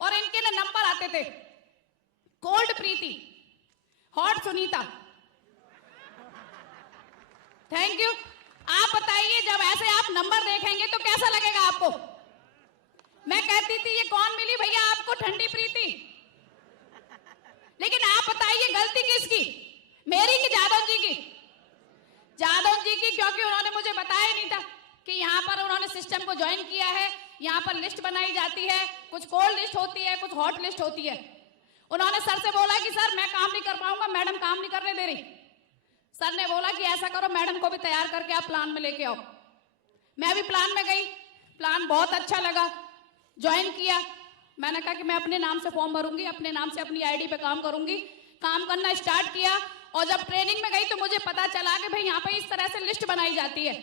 और इनके ना नंबर आते थे, cold Preeti, hot Sunita. Thank you. आप बताइए, जब ऐसे आप नंबर देखेंगे तो कैसा लगेगा आपको? मैं कहती थी ये कौन मिली भैया आपको, ठंडी प्रीति। लेकिन आप बताइए गलती किसकी, मेरी कि जादव जी की? जादव जी की, क्योंकि उन्होंने मुझे बताया नहीं था कि यहाँ पर उन्होंने सिस्टम को ज्वाइन किया है। यहाँ पर लिस्ट बनाई जाती है, कुछ कोल्ड लिस्ट होती है, कुछ हॉट लिस्ट होती है। उन्होंने सर से बोला कि सर मैं काम नहीं कर पाऊंगा, मैडम काम नहीं करने दे रही। सर ने बोला कि ऐसा करो, मैडम को भी तैयार करके आप प्लान में लेके आओ। मैं भी प्लान में गई, प्लान बहुत अच्छा लगा, ज्वाइन किया। मैंने कहा कि मैं अपने नाम से फॉर्म भरूंगी, अपने नाम से अपनी आईडी पे काम करूंगी। काम करना स्टार्ट किया और जब ट्रेनिंग में गई तो मुझे पता चला कि भाई यहाँ पे इस तरह से लिस्ट बनाई जाती है।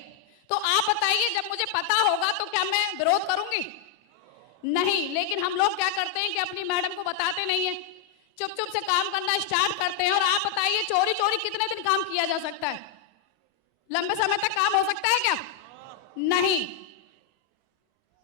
तो आप बताइए, जब मुझे पता होगा तो क्या मैं विरोध करूंगी? नहीं। लेकिन हम लोग क्या करते हैं कि अपनी मैडम को बताते नहीं है, चुप चुप से काम करना स्टार्ट करते हैं। और आप बताइए, चोरी चोरी कितने दिन काम किया जा सकता है? लंबे समय तक काम हो सकता है क्या? नहीं।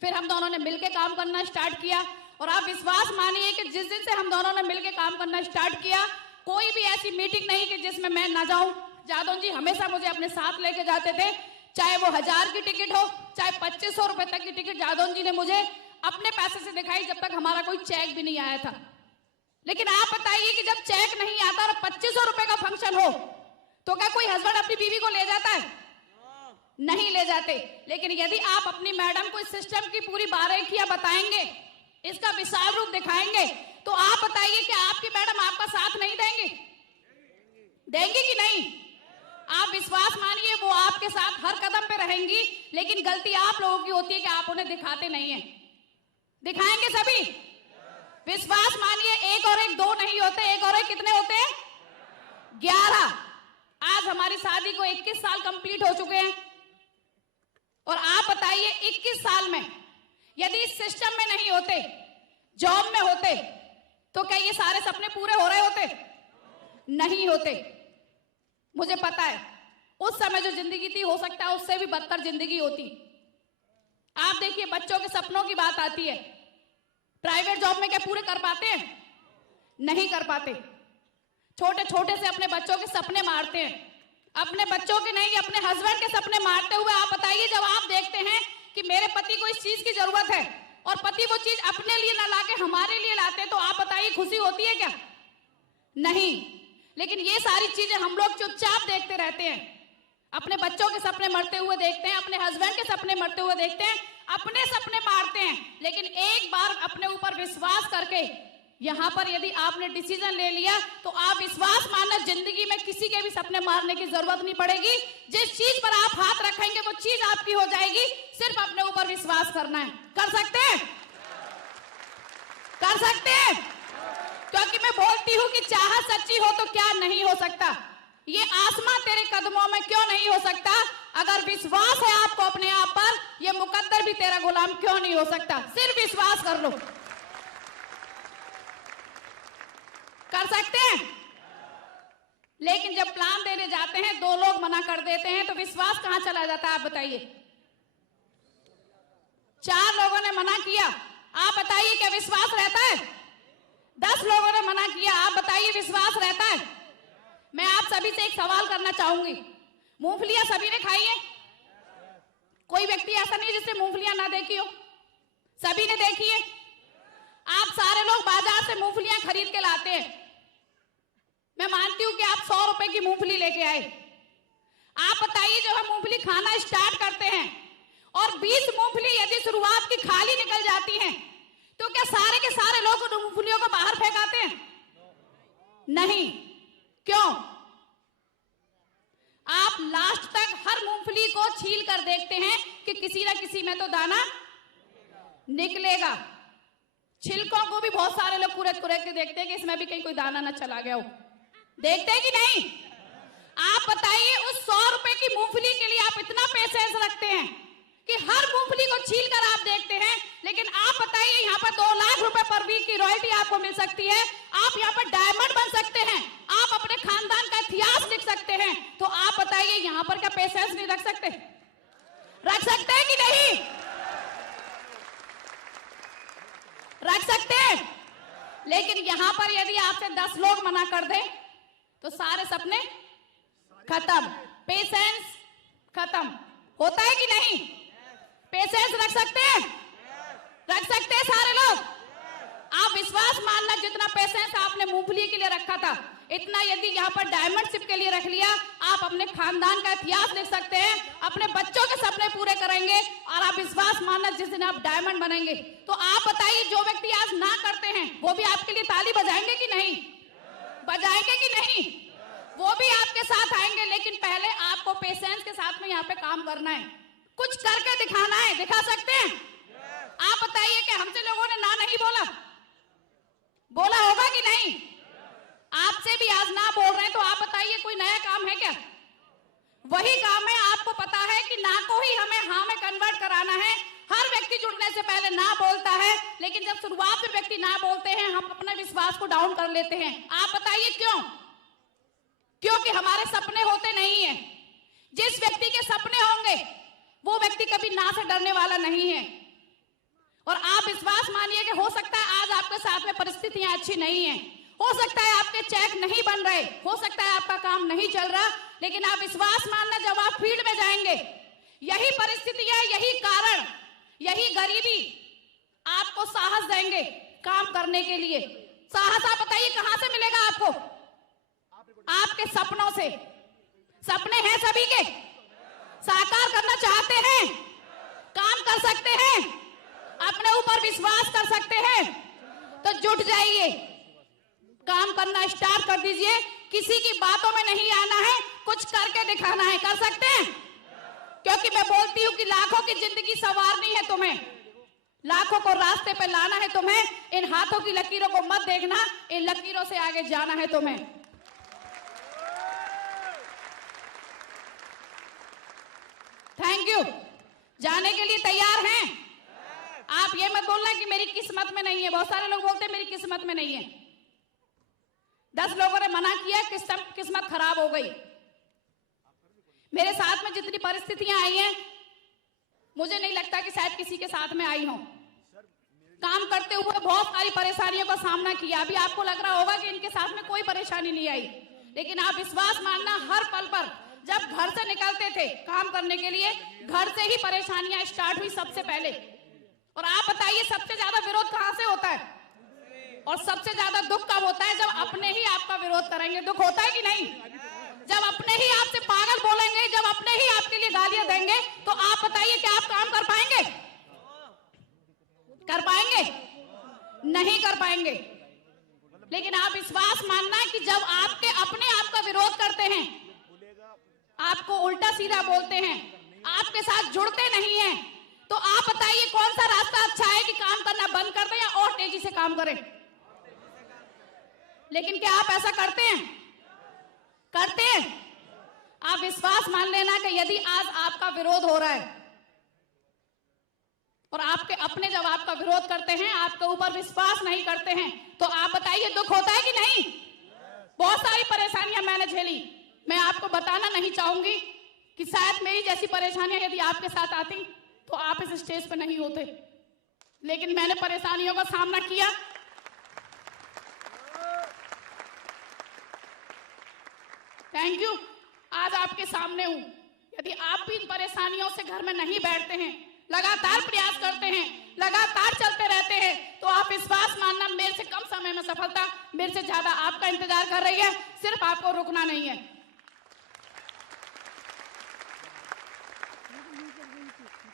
फिर हम दोनों ने मिलकर काम करना स्टार्ट किया और आप विश्वास मानिए कि जिस दिन से हम दोनों ने मिलकर काम करना स्टार्ट किया, कोई भी ऐसी मीटिंग नहीं कि जिसमें मैं ना जाऊं। जादव जी हमेशा मुझे अपने साथ लेके जाते थे, चाहे वो 1000 की टिकट हो, चाहे 2500 रुपए तक की टिकट जादव जी ने मुझे अपने पैसे से दिखाई, जब तक हमारा कोई चेक भी नहीं आया था। लेकिन आप बताइए कि जब चेक नहीं आता और 2500 रुपए का फंक्शन हो तो क्या कोई हस्बैंड अपनी बीवी को ले जाता है? नहीं ले जाते। लेकिन यदि आप अपनी मैडम को इस सिस्टम की पूरी बारीकियां बताएंगे, इसका विशाल रूप दिखाएंगे, तो आप बताइए कि आपकी मैडम आपका साथ नहीं देंगी? देंगी कि नहीं? आप विश्वास मानिए, वो आपके साथ हर कदम पे रहेंगी। लेकिन गलती आप लोगों की होती है कि आप उन्हें दिखाते नहीं है। दिखाएंगे सभी? विश्वास मानिए, 1 और 1 2 नहीं होते, 1 और 1 कितने होते हैं? 11। आज हमारी शादी को 21 साल कंप्लीट हो चुके हैं। और आप बताइए, 21 साल में यदि इस सिस्टम में नहीं होते, जॉब में होते, तो क्या ये सारे सपने पूरे हो रहे होते? नहीं होते। मुझे पता है उस समय जो जिंदगी थी, हो सकता है उससे भी बदतर जिंदगी होती। आप देखिए, बच्चों के सपनों की बात आती है, प्राइवेट जॉब में क्या पूरे कर पाते हैं? नहीं कर पाते। छोटे छोटे से अपने बच्चों के सपने मारते हैं, अपने बच्चों के नहीं, अपने हस्बैंड के सपने मारते हुए। आप बताइए, जब आप देखते हैं कि मेरे पति को इस चीज की जरूरत है और पति वो चीज अपने लिए ना लाके हमारे लिए लाते, तो आप बताइए खुशी होती है क्या? नहीं। लेकिन ये सारी चीजें हम लोग चुपचाप देखते रहते हैं, अपने बच्चों के सपने मरते हुए देखते हैं, अपने हस्बैंड के सपने मरते हुए देखते हैं, अपने सपने मारते हैं। लेकिन एक बार अपने ऊपर विश्वास करके यहां पर यदि आपने डिसीजन ले लिया, तो आप विश्वास मानना, जिंदगी में किसी के भी सपने मारने की जरूरत नहीं पड़ेगी। जिस चीज पर आप हाथ रखेंगे वो चीज आपकी हो जाएगी। सिर्फ अपने ऊपर विश्वास करना है। कर सकते हैं? कर सकते हैं? क्योंकि मैं बोलती हूं कि चाहत सच्ची हो तो क्या नहीं हो सकता। ये आसमां तेरे कदमों में क्यों नहीं हो सकता? अगर विश्वास है आपको अपने आप पर, ये मुकद्दर भी तेरा गुलाम क्यों नहीं हो सकता? सिर्फ विश्वास कर लो। कर सकते हैं? लेकिन जब प्लान देने जाते हैं, 2 लोग मना कर देते हैं, तो विश्वास कहां चला जाता है? आप बताइए। 4 लोगों ने मना किया, आप बताइए क्या विश्वास रहता है? 10 लोगों ने मना किया, आप बताइए विश्वास रहता है? मैं आप सभी से एक सवाल करना चाहूंगी, मूंगफलियां सभी ने खाई है? कोई व्यक्ति ऐसा नहीं जिसने मूंगफलियां ना देखी हो, सभी ने देखी है। आप सारे लोग बाजार से मूंगफलियां खरीद के लाते हैं। मैं मानती हूं कि आप 100 रुपए की मूंगफली लेके आए। आप बताइए, जब हम मूंगफली खाना स्टार्ट करते हैं और 20 मूंगफली यदि शुरुआत की खाली निकल जाती हैं, तो क्या सारे के सारे लोग उन मूंगफलियों को बाहर फेंकाते हैं? नहीं। क्यों? आप लास्ट तक हर मूंगफली को छील कर देखते हैं कि किसी ना किसी में तो दाना निकलेगा। छिलकों को भी बहुत सारे लोग कुरेद कुरेद के देखते हैं कि इसमें भी कहीं कोई दाना ना चला गया हो। देखते हैं कि नहीं? आप बताइए, उस 100 रुपए की मूंगफली के लिए आप इतना पेशेंस रखते हैं कि हर मूंगफली को छील कर आप देखते हैं। लेकिन आप बताइए, यहाँ पर 2 लाख रुपए पर वीक की रॉयल्टी आपको मिल सकती है, आप यहाँ पर डायमंड बन सकते हैं, आप अपने खानदान का इतिहास लिख सकते हैं, तो आप बताइए यहाँ पर क्या पेशेंस नहीं रख सकते? रख सकते हैं कि नहीं? रख सकते हैं। लेकिन यहां पर यदि आपसे 10 लोग मना कर दें तो सारे सपने खत्म, पेशेंस खत्म। होता है कि नहीं? पेशेंस रख सकते हैं? रख सकते हैं सारे लोग? आप विश्वास मानना, जितना पेशेंस आपने मूंगफली के लिए रखा था, इतना यदि यहाँ पर डायमंड शिप के लिए रख लिया, आप अपने खानदान का इतिहास लिख सकते हैं, अपने बच्चों के सपने पूरे करेंगे। और आप विश्वास मानना, जिस दिन आप डायमंड बनेंगे तो आप बताइए, जो व्यक्ति आज ना करते हैं वो भी आपके लिए ताली बजाएंगे कि नहीं? बजाएंगे कि नहीं? वो भी आपके साथ आएंगे। लेकिन पहले आपको पेशेंस के साथ में यहाँ पे काम करना है, कुछ करके दिखाना है। दिखा सकते हैं? आप बताइए कि हमसे लोगों ने ना नहीं बोला, बोला होगा कि नहीं? आपसे भी आज ना बोल रहे हैं तो आप बताइए, कोई नया काम है क्या? वही काम है। आपको पता है कि ना को ही हमें हाँ में कन्वर्ट कराना है। हर व्यक्ति जुड़ने से पहले ना बोलता है, लेकिन जब शुरुआत में व्यक्ति ना बोलते हैं, हम अपने विश्वास को डाउन कर लेते हैं। आप बताइए क्यों? क्योंकि हमारे सपने होते नहीं है। जिस व्यक्ति के सपने होंगे वो व्यक्ति कभी ना से डरने वाला नहीं है। और आप विश्वास मानिए कि हो सकता है आज आपके साथ में परिस्थितियां अच्छी नहीं है, हो सकता है आपके चेक नहीं बन रहे, हो सकता है आपका काम नहीं चल रहा, लेकिन आप विश्वास मानना, जब आप फील्ड में जाएंगे, यही परिस्थितियां, यही कारण, यही गरीबी आपको साहस देंगे काम करने के लिए। साहस आप बताइए कहां से मिलेगा आपको? आपके सपनों से। सपने हैं सभी के, साकार करना चाहते हैं, काम कर सकते हैं, अपने ऊपर विश्वास कर सकते हैं, तो जुट जाइए, काम करना स्टार्ट कर दीजिए। किसी की बातों में नहीं आना है, कुछ करके दिखाना है। कर सकते हैं? क्योंकि मैं बोलती हूं कि लाखों की जिंदगी संवारनी है तुम्हें, लाखों को रास्ते पे लाना है तुम्हें। इन हाथों की लकीरों को मत देखना, इन लकीरों से आगे जाना है तुम्हें। Thank you. जाने के लिए तैयार हैं? आप ये मत बोलना कि मेरी किस्मत में नहीं है। बहुत सारे लोग बोलते हैं मेरी किस्मत में नहीं है। 10 लोगों ने मना किया, किस्मत खराब हो गई। मेरे साथ में जितनी परिस्थितियां आई हैं, मुझे नहीं लगता कि शायद किसी के साथ में आई हो। काम करते हुए बहुत सारी परेशानियों का सामना किया। अभी आपको लग रहा होगा कि इनके साथ में कोई परेशानी नहीं आई, लेकिन आप विश्वास मानना, हर पल पर जब घर से निकलते थे काम करने के लिए, घर से ही परेशानियां स्टार्ट हुई सबसे पहले। और आप बताइए, सबसे ज्यादा विरोध कहां से होता है? और सबसे ज्यादा दुख कब होता है? जब अपने ही आपका विरोध करेंगे। दुख होता है कि नहीं? जब अपने ही आपसे पागल बोलेंगे, जब अपने ही आपके लिए गालियां देंगे, तो आप बताइए क्या आप काम कर पाएंगे? कर पाएंगे? नहीं कर पाएंगे। लेकिन आप विश्वास मानना कि जब आपके अपने आप का विरोध करते हैं, आपको उल्टा सीधा बोलते हैं, आपके साथ जुड़ते नहीं हैं, तो आप बताइए कौन सा रास्ता अच्छा है कि काम करना बंद कर दें या और तेजी से काम करें? लेकिन क्या आप ऐसा करते हैं? करते हैं? आप विश्वास मान लेना कि यदि आज आपका विरोध हो रहा है और आपके अपने जब आपका विरोध करते हैं, आपके ऊपर विश्वास नहीं करते हैं, तो आप बताइए दुख होता है कि नहीं? बहुत सारी परेशानियां मैंने झेली। मैं आपको बताना नहीं चाहूंगी कि शायद मेरी जैसी परेशानियां यदि आपके साथ आती तो आप इस स्टेज पर नहीं होते, लेकिन मैंने परेशानियों का सामना किया। Thank you. आज आपके सामने हूं। यदि आप भी इन परेशानियों से घर में नहीं बैठते हैं, लगातार प्रयास करते हैं, लगातार चलते रहते हैं, तो आप विश्वास मानना, मेरे से कम समय में सफलता मेरे से ज्यादा आपका इंतजार कर रही है। सिर्फ आपको रुकना नहीं है।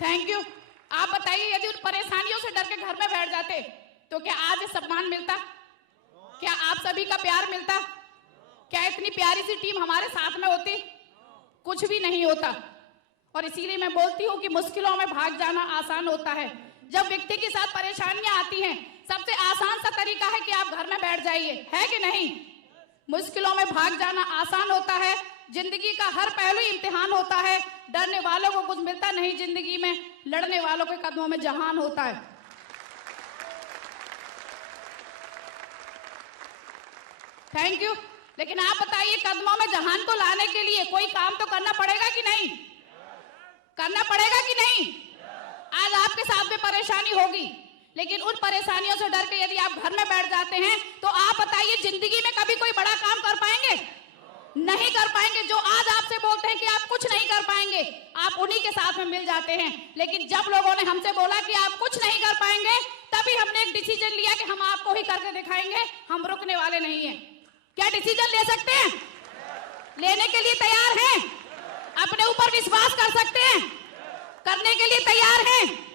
Thank you. आप बताइए, यदि उन परेशानियों से डर के घर में बैठ जाते तो क्या आज ये सम्मान मिलता? क्या आप सभी का प्यार मिलता? क्या इतनी प्यारी सी टीम हमारे साथ में होती? कुछ भी नहीं होता। और इसीलिए मैं बोलती हूँ कि मुश्किलों में भाग जाना आसान होता है। जब व्यक्ति के साथ परेशानियां आती हैं, सबसे आसान सा तरीका है कि आप घर में बैठ जाइए, है कि नहीं? मुश्किलों में भाग जाना आसान होता है। जिंदगी का हर पहलू इम्तिहान होता है। डरने वालों को कुछ मिलता नहीं जिंदगी में, लड़ने वालों के कदमों में जहान होता है। Thank you. लेकिन आप बताइए, कदमों में जहान को लाने के लिए कोई काम तो करना पड़ेगा कि नहीं? करना पड़ेगा कि नहीं? आज आपके साथ में परेशानी होगी, लेकिन उन परेशानियों से डर के यदि आप घर में बैठ जाते हैं तो आप बताइए जिंदगी में कभी कोई बड़ा काम कर पाएंगे? नहीं कर पाएंगे। जो आज आपसे बोलते हैं कि आप कुछ नहीं कर पाएंगे, आप उन्हीं के साथ में मिल जाते हैं। लेकिन जब लोगों ने हमसे बोला कि आप कुछ नहीं कर पाएंगे, तभी हमने एक डिसीजन लिया कि हम आपको ही करके दिखाएंगे, हम रुकने वाले नहीं हैं। क्या डिसीजन ले सकते हैं? लेने के लिए तैयार हैं? अपने ऊपर विश्वास कर सकते हैं? करने के लिए तैयार हैं?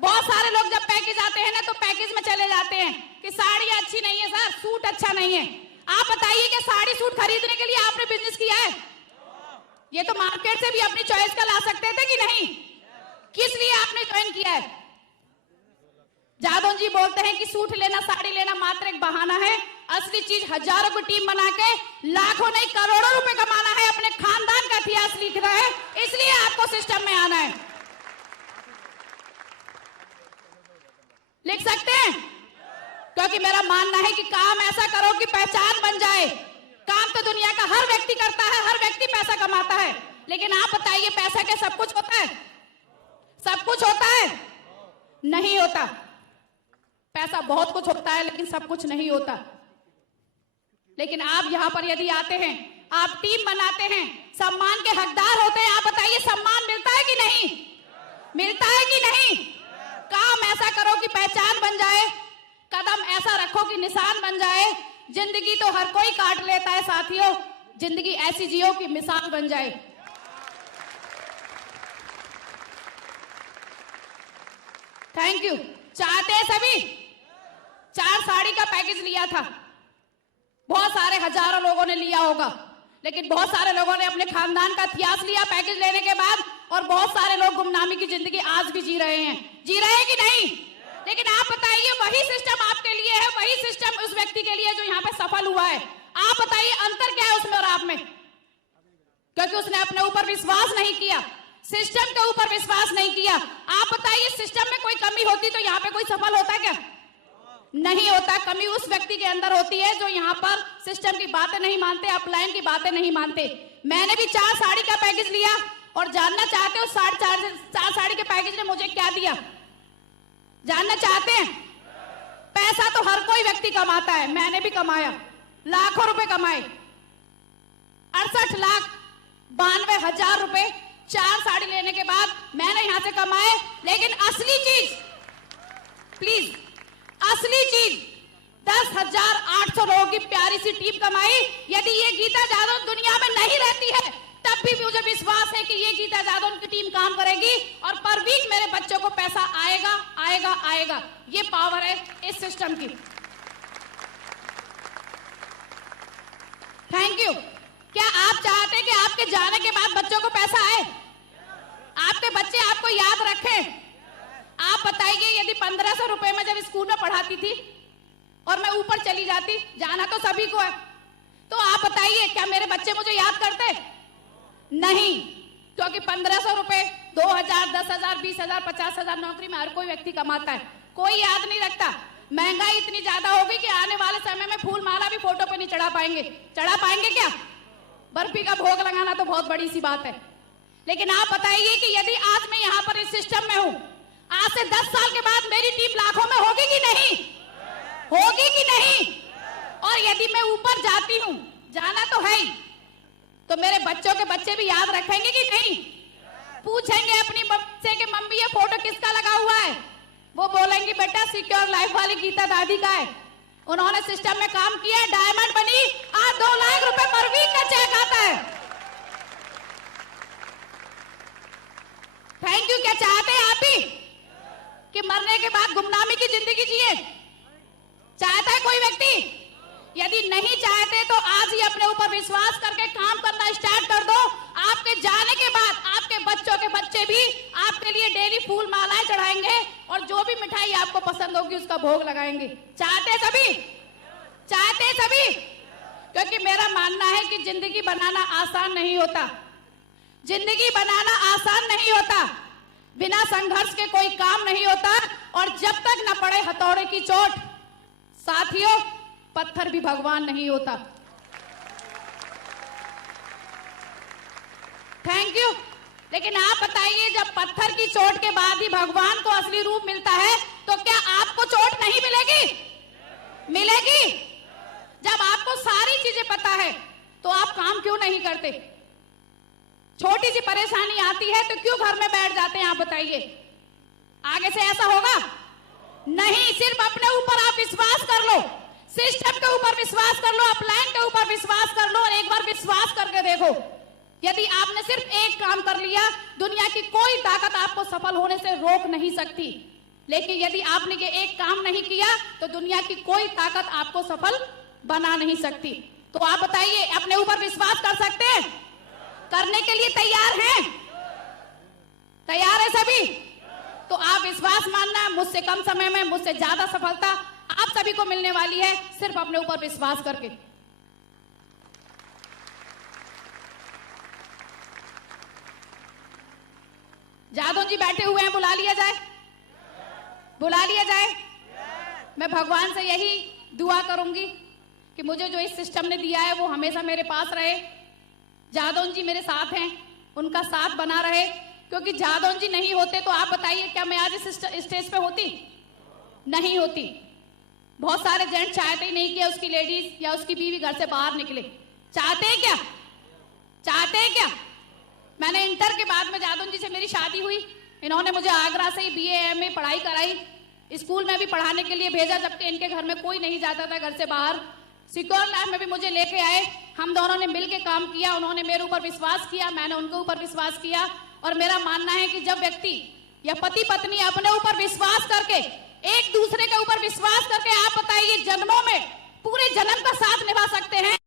बहुत सारे लोग जब पैकेज आते हैं ना तो पैकेज में चले जाते हैं कि साड़ी अच्छी नहीं है सर, सूट अच्छा नहीं है। आप बताइए कि साड़ी सूट खरीदने के लिए आपने बिजनेस किया है? ये तो मार्केट से भी अपनी चॉइस का ला सकते थे कि नहीं? किस लिए आपने ज्वाइन किया है? जादव जी बोलते हैं कि सूट लेना, साड़ी लेना मात्र एक बहाना है। असली चीज हजारों की टीम बना के लाखों नहीं करोड़ों रुपए कमाना है, अपने खानदान का इतिहास लिखना है। इसलिए आपको सिस्टम में आना है। लिख सकते हैं? क्योंकि मेरा मानना है कि काम ऐसा करो कि पहचान बन जाए। काम तो दुनिया का हर व्यक्ति करता है, हर व्यक्ति पैसा कमाता है, लेकिन आप बताइए पैसा क्या सब कुछ होता है? सब कुछ होता है? नहीं होता। पैसा बहुत कुछ होता है लेकिन सब कुछ नहीं होता। लेकिन आप यहां पर यदि आते हैं, आप टीम बनाते हैं, सम्मान के हकदार होते हैं। आप बताइए सम्मान मिलता है कि नहीं? मिलता है कि नहीं? काम ऐसा करो कि पहचान बन जाए, कदम ऐसा रखो कि निशान बन जाए। जिंदगी तो हर कोई काट लेता है साथियों, जिंदगी ऐसी जियो कि मिसाल बन जाए। Thank you. चाहते हैं सभी? 4 साड़ी का पैकेज लिया था, बहुत सारे हजारों लोगों ने लिया होगा, लेकिन बहुत सारे लोगों ने अपने खानदान का इतिहास लिया पैकेज लेने के बाद, और बहुत सारे लोग गुमनामी की जिंदगी आज भी जी रहे हैं। जी रहे हैं कि नहीं? लेकिन आप बताइए वही सिस्टम आपके लिए है, वही सिस्टम उस व्यक्ति के लिए जो यहाँ पे सफल हुआ है। आप बताइए अंतर क्या है उसमें और आप में? क्योंकि उसने अपने ऊपर विश्वास नहीं किया, सिस्टम के ऊपर विश्वास नहीं किया। आप बताइए सिस्टम में कोई कमी होती तो यहाँ पे कोई सफल होता क्या? नहीं होता। कमी उस व्यक्ति के अंदर होती है जो यहाँ पर सिस्टम की बातें नहीं मानते, अपलाइन की बातें नहीं मानते। मैंने भी 4 साड़ी का पैकेज लिया और जानना चाहते हो 4 साड़ी के पैकेज ने मुझे क्या दिया? जानना चाहते हैं? पैसा तो हर कोई व्यक्ति कमाता है, मैंने भी कमाया, लाखों रुपए कमाए। 68,92,000 रुपए 4 साड़ी लेने के बाद मैंने यहां से कमाए। लेकिन असली चीज, प्लीज, असली चीज 10,800 लोगों की प्यारी सी टीम कमाई। यदि ये गीता जादव दुनिया में नहीं रहती है तब भी मुझे विश्वास है कि ये गीता जादव की टीम काम करेगी और पर वीक मेरे बच्चों को पैसा आएगा आएगा आएगा। ये पावर है इस सिस्टम की। Thank you. क्या आप चाहते हैं कि आपके जाने के बाद बच्चों को पैसा आए? आपके बच्चे आपको याद रखें? आप बताइए यदि 1500 रुपए में जब स्कूल में पढ़ाती थी और मैं ऊपर चली जाती, जाना तो सभी को है, तो आप बताइए क्या मेरे बच्चे मुझे याद करते? नहीं, क्योंकि 1500 रुपए 2000, 10,000, 20,000, 50,000 नौकरी में हर कोई व्यक्ति कमाता है, कोई याद नहीं रखता। महंगाई इतनी ज्यादा होगी कि आने वाले समय में फूल माला भी फोटो पे नहीं चढ़ा पाएंगे। चढ़ा पाएंगे क्या? बर्फी का भोग लगाना तो बहुत बड़ी सी बात है। लेकिन आप बताइए कि यदि आज मैं यहाँ पर इस सिस्टम में हूं, आज से 10 साल के बाद मेरी टीम लाखों में होगी कि नहीं? होगी कि नहीं? और यदि मैं ऊपर जाती हूं, जाना तो है ही, तो मेरे बच्चों के बच्चे भी याद रखेंगे कि नहीं? पूछेंगे अपनी बच्चे के मम्मी ये फोटो किसका लगा हुआ है? वो बोलेंगी बेटा सिक्योर लाइफ वाली गीता दादी का है, उन्होंने सिस्टम में काम किया, डायमंड बनी, आज 2 लाख रुपए पर वीक का चेक आता है। Thank you. क्या चाहते हैं आप भी कि मरने के बाद गुमनामी की जिंदगी जिए? चाहता है कोई व्यक्ति? यदि नहीं चाहते तो आज ही अपने ऊपर विश्वास करके काम करना स्टार्ट कर दो। आपके जाने के बाद आपके बच्चों के बच्चे भी आपके लिए डेली फूल मालाएं चढ़ाएंगे और जो भी मिठाई आपको पसंद होगी उसका भोग लगाएंगे। चाहते सभी? चाहते सभी? क्योंकि मेरा मानना है कि जिंदगी बनाना आसान नहीं होता, जिंदगी बनाना आसान नहीं होता, बिना संघर्ष के कोई काम नहीं होता। और जब तक न पड़े हथौड़े की चोट, साथियों, पत्थर भी भगवान नहीं होता। Thank you. लेकिन आप बताइए जब पत्थर की चोट के बाद ही भगवान को असली रूप मिलता है तो क्या आपको मिलेगी? जब आपको सारी चीजें पता है तो आप काम क्यों नहीं करते? छोटी सी परेशानी आती है तो क्यों घर में बैठ जाते हैं? आप बताइए, आगे से ऐसा होगा नहीं। सिर्फ अपने ऊपर आप विश्वास कर लो, सिस्टम के ऊपर विश्वास कर लो, अपलाइन के ऊपर विश्वास कर लो और एक बार विश्वास करके देखो। यदि आपने सिर्फ एक काम कर लिया, दुनिया की कोई ताकत आपको सफल होने से रोक नहीं सकती। लेकिन यदि आपने ये एक काम नहीं किया तो दुनिया की कोई ताकत आपको सफल बना नहीं सकती। तो आप बताइए, अपने ऊपर विश्वास कर सकते हैं? करने के लिए तैयार हैं? तैयार है सभी? तो आप विश्वास मानना, मुझसे कम समय में मुझसे ज्यादा सफलता आप सभी को मिलने वाली है, सिर्फ अपने ऊपर विश्वास करके। जादव जी बैठे हुए हैं, बुला लिया जाए, बुला लिया जाए। मैं भगवान से यही दुआ करूंगी कि मुझे जो इस सिस्टम ने दिया है वो हमेशा मेरे पास रहे। जादव जी मेरे साथ हैं, उनका साथ बना रहे, क्योंकि जादव जी नहीं होते तो आप बताइए क्या मैं आज इस स्टेज पे होती? नहीं होती। बहुत सारे जेंट्स चाहते ही नहीं कि उसकी लेडीज या उसकी बीवी घर से बाहर निकले। चाहते हैं क्या? चाहते हैं क्या? मैंने इंटर के बाद में जादव जी से मेरी शादी हुई, इन्होंने मुझे आगरा से ही BA MA पढ़ाई कराई, स्कूल में भी पढ़ाने के लिए भेजा, जबकि इनके घर में कोई नहीं जाता था घर से बाहर। सिक्योर लाइफ में भी मुझे लेके आए, हम दोनों ने मिलके काम किया, उन्होंने मेरे ऊपर विश्वास किया, मैंने उनके ऊपर विश्वास किया। और मेरा मानना है कि जब व्यक्ति या पति पत्नी अपने ऊपर विश्वास करके, एक दूसरे के ऊपर विश्वास करके, आप बताइए जन्मों में पूरे जन्म का साथ निभा सकते हैं।